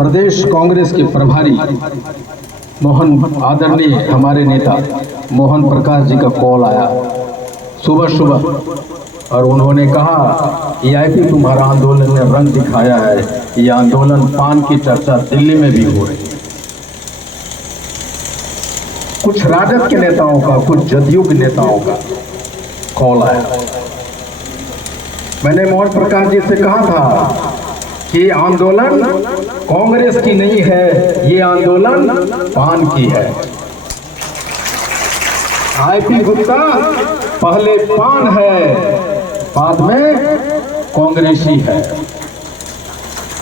प्रदेश कांग्रेस के प्रभारी मोहन आदरणीय हमारे नेता मोहन प्रकाश जी का कॉल आया सुबह सुबह और उन्होंने कहा ईआईपी तुम्हारा आंदोलन ने रंग दिखाया है। ये आंदोलन पान की चर्चा दिल्ली में भी हो रही है। कुछ राजद के नेताओं का, कुछ जदयू के नेताओं का कॉल आया। मैंने मोहन प्रकाश जी से कहा था कि आंदोलन कांग्रेस की नहीं है, ये आंदोलन पान की है। आईपी गुप्ता पहले पान है, बाद में कांग्रेसी है।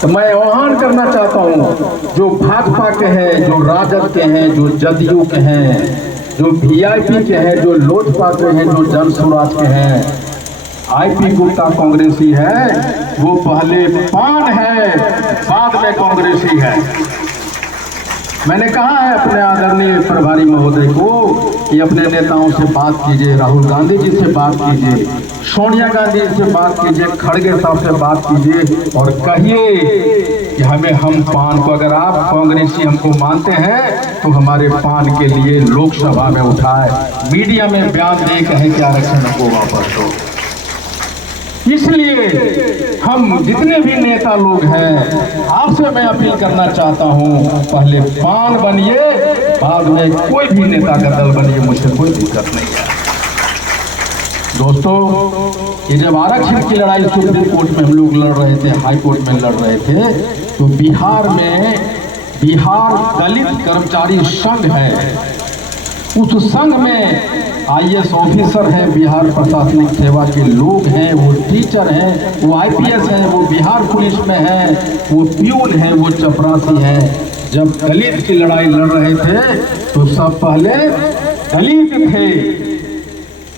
तो मैं आह्वान करना चाहता हूं, जो भाजपा के हैं, जो राजद के हैं, जो जदयू के हैं, जो वीआईपी के हैं, जो लोजपा के हैं, जो जन स्वराज के हैं, आईपी गुप्ता कांग्रेसी है। वो पहले पान है, बाद में कांग्रेसी है। मैंने कहा है अपने आदरणीय प्रभारी महोदय को कि अपने नेताओं से बात कीजिए, राहुल गांधी जी से बात कीजिए, सोनिया गांधी जी से बात कीजिए, खड़गे साहब से बात कीजिए और कहिए कि हम पान को, अगर आप कांग्रेसी हमको मानते हैं तो हमारे पान के लिए लोकसभा में उठाए, मीडिया में बयान दे कहे कि आरक्षण हमको वापस दो। इसलिए हम जितने भी नेता लोग हैं, आपसे मैं अपील करना चाहता हूं, पहले पान बनिए, बाद में कोई भी नेता का दल बनिए, मुझसे कोई दिक्कत नहीं है। दोस्तों, ये जब आरक्षण की लड़ाई सुप्रीम कोर्ट में हम लोग लड़ रहे थे, हाई कोर्ट में लड़ रहे थे, तो बिहार दलित कर्मचारी संघ है, उस संघ में आईएएस ऑफिसर हैं, बिहार प्रशासनिक सेवा के लोग हैं, वो टीचर हैं, वो आईपीएस हैं, वो बिहार पुलिस में हैं, वो प्यून हैं, वो चपरासी हैं। जब दलित की लड़ाई लड़ रहे थे तो सब पहले दलित थे।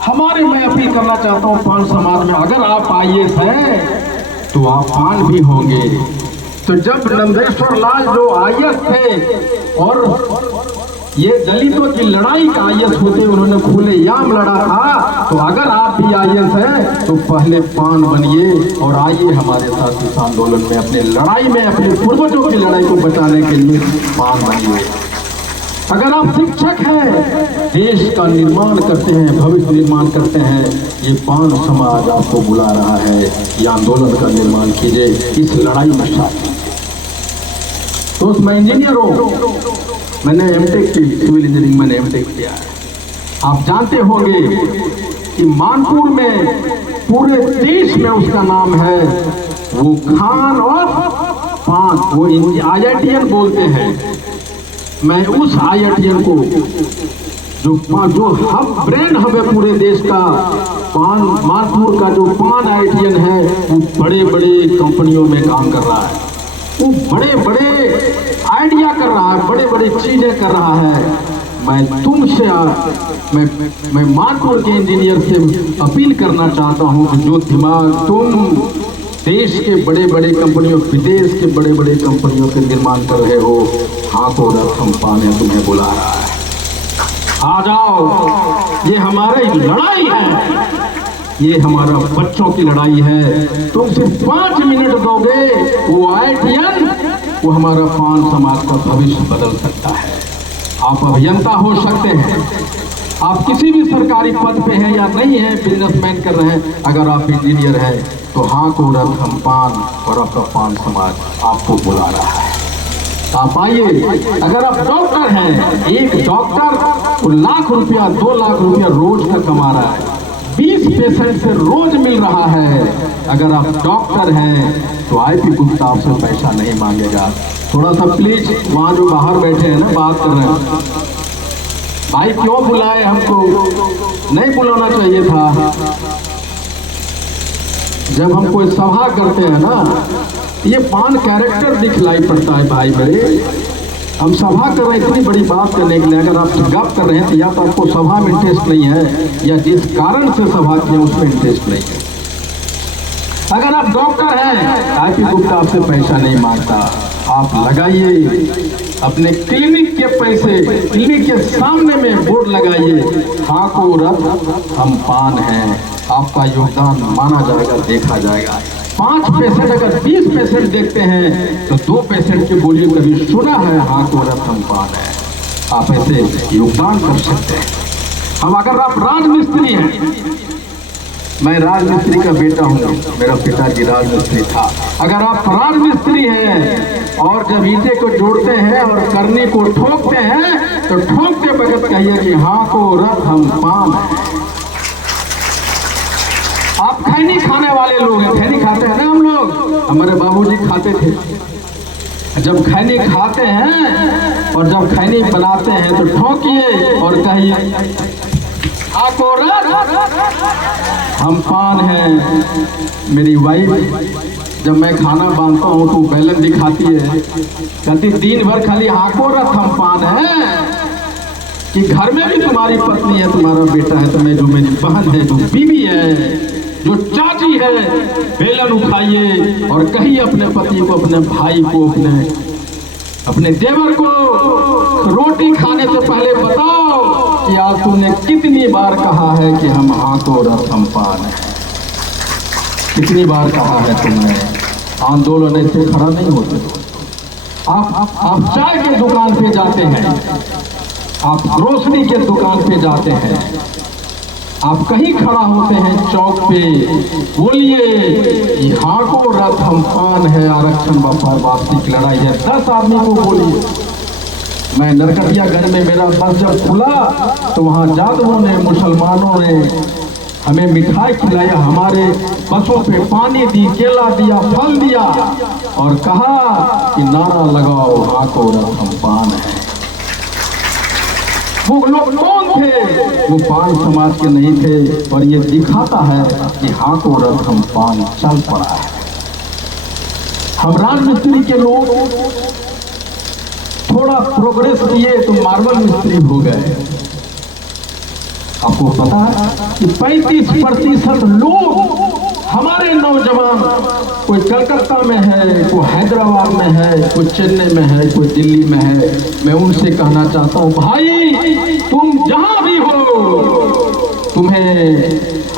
हमारे मैं अपील करना चाहता हूँ पान समाज में, अगर आप आईएएस हैं तो आप पान भी होंगे। तो जब नंदेश्वर लाल जो आईएएस थे और ये दलितों की लड़ाई का आईएएस होते उन्होंने खुलेआम लड़ा था, तो अगर आप भी आईएएस हैं तो पहले पान बनिए और आइए हमारे साथ इस आंदोलन में, अपने लड़ाई में, अपने पूर्वजों की लड़ाई को बचाने के लिए पान बनिए। अगर आप शिक्षक हैं, देश का निर्माण करते हैं, भविष्य निर्माण करते हैं, ये पान समाज आपको बुला रहा है, ये आंदोलन का निर्माण कीजिए, इस लड़ाई में शामिल। तो मैं इंजीनियर हूँ, मैंने एमटेक की, सिविल इंजीनियरिंग में एमटेक किया है। आप जानते होंगे कि मानपुर में पूरे देश में उसका नाम है, वो खान ऑफ पान, वो आईआईटीएन बोलते हैं। मैं उस आईआईटीएन को जो हब ब्रेन हब है पूरे देश का, पान मानपुर का जो पान आईआईटीएन है, वो बड़े बड़े कंपनियों में काम कर रहा है, वो बड़े बड़े आइडिया कर रहा है, बड़े बड़े चीजें कर रहा है। मैं तुमसे मैं मानपुर के इंजीनियर से अपील करना चाहता हूं कि जो दिमाग तुम देश के बड़े बड़े कंपनियों, विदेश के बड़े बड़े कंपनियों के निर्माण कर रहे हो, हाथों रकम पाने तुम्हें बुला रहा है। आ जाओ, ये हमारी लड़ाई है, ये हमारा बच्चों की लड़ाई है। तुम सिर्फ 5 मिनट दोगे, वो आईआईटीएन, वो हमारा पान समाज का भविष्य बदल सकता है। आप अभियंता हो सकते हैं, आप किसी भी सरकारी पद पे हैं या नहीं है, बिजनेसमैन कर रहे हैं, अगर आप इंजीनियर हैं तो हाँ को रकम पान और आपका पान समाज आपको बुला रहा है। आप आइए। अगर आप डॉक्टर हैं, एक डॉक्टर लाख रुपया, 2 लाख रुपया रोज का कमा रहा है, 20 पेशेंट से रोज मिल रहा है। अगर आप डॉक्टर हैं तो आईपी गुप्ता आपसे पैसा नहीं मांगेगा। थोड़ा सा प्लीज, वहाँ जो बाहर बैठे हैं ना, बात कर रहे हैं, भाई क्यों बुलाए हमको, नहीं बुलाना चाहिए था। जब हम कोई सभा करते हैं ना, ये पान कैरेक्टर दिखलाई पड़ता है भाई मेरे। हम सभा कर रहे हैं इतनी बड़ी बात करने के लिए, अगर आप गप कर रहे हैं तो या तो आपको सभा में इंटरेस्ट नहीं है, या जिस कारण से सभा किए उसमें इंटरेस्ट नहीं है। अगर आप डॉक्टर हैं, आईपी गुप्ता आपसे पैसा नहीं मांगता, आप लगाइए अपने क्लिनिक के पैसे, क्लिनिक के सामने में बोर्ड लगाइए, हाँ को रथ हम पान हैं, आपका योगदान माना जाएगा, देखा जाएगा। 5 पेशेंट अगर 20 पेशेंट देखते हैं तो 2 पेशेंट की बोलिए कभी सुना है हाँ को रथम पान है। आप ऐसे योगदान कर सकते हैं। अब अगर आप राजमिस्त्री हैं, मैं राजमिस्त्री का बेटा हूँ, मेरा पिताजी राजमिस्त्री था। अगर आप राजमिस्त्री हैं और जब ईंटे को जोड़ते हैं और करनी को ठोकते हैं तो ठोकते वक्त कहिए कि हाँ को रथम पान है। आप खैनी खाने वाले लोग हैं, खैनी खाते हैं ना हम लोग, हमारे बाबूजी खाते थे। जब खैनी खाते हैं और जब खैनी बनाते हैं तो ठोकिए और कहिए आको हम पान है। मेरी वाइफ जब मैं खाना बांधता हूँ तो बैलन दिखाती है, कहती दिन भर खाली आको रथ हम पान है कि घर में भी तुम्हारी पत्नी है, तुम्हारा बेटा है, तो मैं जो मेरी बहन है, जो बीवी है, जो चाची है, बेलन उठाइए और कहिए अपने पति को, अपने भाई को, अपने देवर को रोटी खाने से पहले बताओ कि आज तुमने कितनी बार कहा है कि हम आको रथम पान है। कितनी बार कहा है तुमने। आंदोलन ऐसे खड़ा नहीं होते। आप चाय के दुकान पे जाते हैं, आप ग्रोसरी के दुकान पे जाते हैं, आप कहीं खड़ा होते हैं चौक पे, बोलिए यहाँ को रथम पान है, आरक्षण वापसी की लड़ाई है। 10 आदमी को बोलिए। मैं नरकटियागंज में मेरा बस जब खुला तो वहाँ जादवों ने, मुसलमानों ने हमें मिठाई खिलाया, हमारे बसों पे पानी दी, केला दिया, फल दिया और कहा कि नारा लगाओ यहाँ को रथम पान है। वो लोग कौन थे? वो पान समाज के नहीं थे और ये दिखाता है कि हाँ को रथम पान चल पड़ा है। हम राजमिस्त्री के लोग थोड़ा प्रोग्रेस किए तो मार्बल मिस्त्री हो गए। आपको पता है कि 35% लोग हमारे नौजवान, कोई कलकत्ता में है, कोई हैदराबाद में है, कोई चेन्नई में है, कोई दिल्ली में है। मैं उनसे कहना चाहता हूँ, भाई तुम जहां भी हो, तुम्हें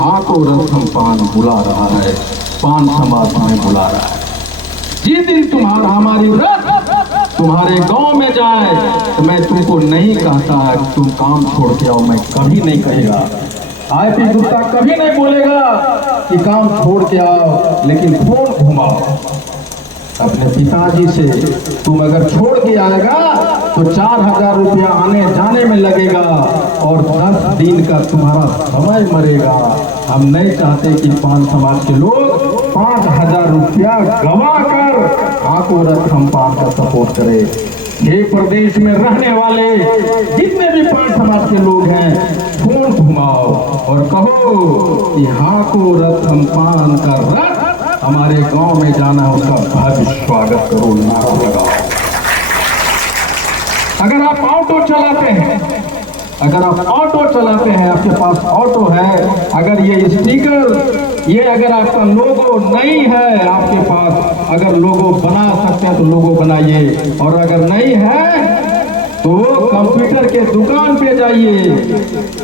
हाँ को रथम पान बुला रहा है, पान समाज में बुला रहा है। जिस दिन तुम्हारा हमारी रथ तुम्हारे गांव में जाए तो मैं तुमको नहीं कहता कि तुम काम छोड़ के आओ, मैं कभी नहीं कहेगा। आईपी गुप्ता कभी नहीं बोलेगा कि काम छोड़ के आओ, लेकिन फोन घुमाओ अपने पिताजी से। तुम अगर छोड़ के आएगा तो 4000 रुपया आने जाने में लगेगा और 10 दिन का तुम्हारा समय मरेगा। हम नहीं चाहते कि पान समाज के लोग 5000 रुपया गवा कर आको रथम पान का सपोर्ट करे। ये प्रदेश में रहने वाले जितने भी पान समाज के लोग हैं, फोन घुमाओ और कहो कि हाँ को रथम पान का रथ हमारे गांव में जाना, उसका भव्य स्वागत करो, नारा लगाओ। अगर आप ऑटो चलाते हैं, आपके पास ऑटो है, अगर ये स्टिकर, ये अगर आपका लोगो नहीं है आपके पास, अगर लोगो बना सकते हैं तो लोगो बनाइए, और अगर नहीं है तो कंप्यूटर के दुकान पे जाइए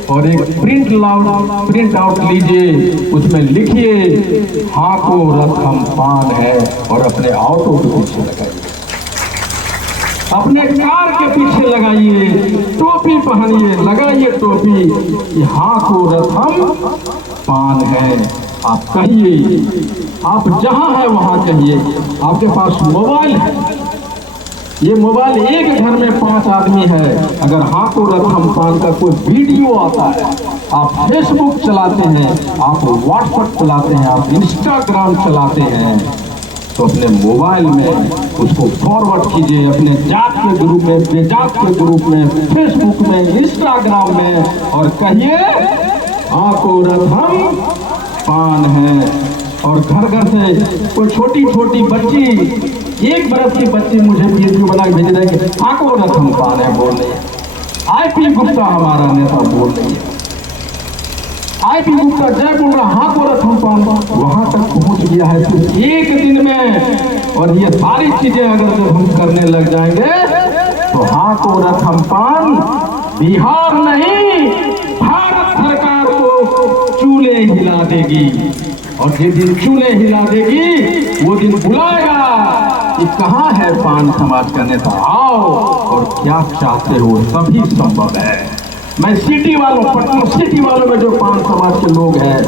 और एक प्रिंट आउट लीजिए, उसमें लिखिए हाँ को रथम पान है और अपने ऑटो के पीछे लगाइए, अपने कार के पीछे लगाइए, टोपी पहनिए, लगाइए टोपी कि हाँ को रथम पान है। आप कहिए, आप जहां है वहां कहिए। आपके पास मोबाइल है, ये मोबाइल एक घर में 5 आदमी है, अगर हाँ को रथम पान का कोई वीडियो आता है, आप फेसबुक चलाते हैं, आप व्हाट्सएप चलाते हैं, आप इंस्टाग्राम चलाते हैं, तो अपने मोबाइल में उसको फॉरवर्ड कीजिए, अपने जात के ग्रुप में, बेजात के ग्रुप में, फेसबुक में, इंस्टाग्राम में, और कहिए हाँ को रथम पान है। और घर घर से कोई छोटी छोटी बच्ची, 1 बरस की बच्ची मुझे वीडियो बना के भेज रही है, हाँ को रथम पान है बोल रही है। आईपी गुप्ता हमारा नेता बोल रही है, आईपी गुप्ता जय बोल रहा, हाँ को रथम पान वहां तक पहुंच गया है सिर्फ 1 दिन में। और ये सारी चीजें अगर जब हम करने लग जाएंगे तो हाँ को रथम पान बिहार नहीं, भारत सरकार को चूल्हे हिला देगी। और जिस दिन चूल्हे हिला देगी वो दिन बुलाएगा कि कहाँ है पान समाज का नेता, आओ और क्या चाहते हो, सभी संभव है। मैं सिटी वालों, पटना सिटी वालों में जो पान समाज के लोग हैं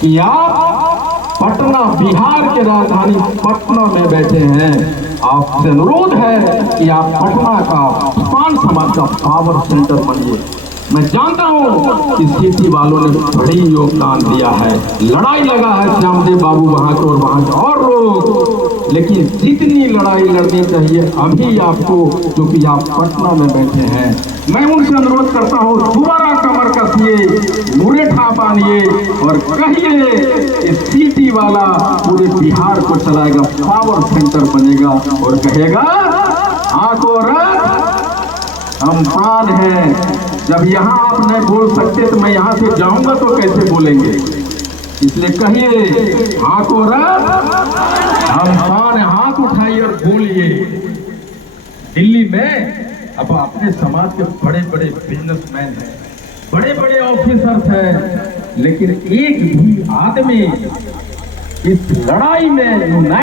कि आप पटना, बिहार के राजधानी पटना में बैठे हैं, आपसे अनुरोध है कि आप पटना का पान समाज का पावर सेंटर बनिए। मैं जानता हूं कि सिटी वालों ने बड़ी योगदान दिया है, लड़ाई लगा है श्यामदेव बाबू वहां के और वहां के और लोग, लेकिन जितनी लड़ाई लड़नी चाहिए अभी आपको, क्योंकि आप पटना में बैठे हैं, मैं उनसे अनुरोध करता हूं दोबारा कमर कसिए, मुरेठा बांधिए और कहिए कि सिटी वाला पूरे बिहार को चलाएगा, पावर सेंटर बनेगा और कहेगा आको रथ हम पान हैं। जब यहाँ आप नहीं बोल सकते तो मैं यहाँ से जाऊंगा तो कैसे बोलेंगे, इसलिए कहिए आको रथ हम पान, हाथ उठाइए और बोलिए। दिल्ली में अब अपने समाज के बड़े बड़े बिजनेसमैन हैं, बड़े बड़े ऑफिसर्स हैं, लेकिन एक भी आदमी इस लड़ाई में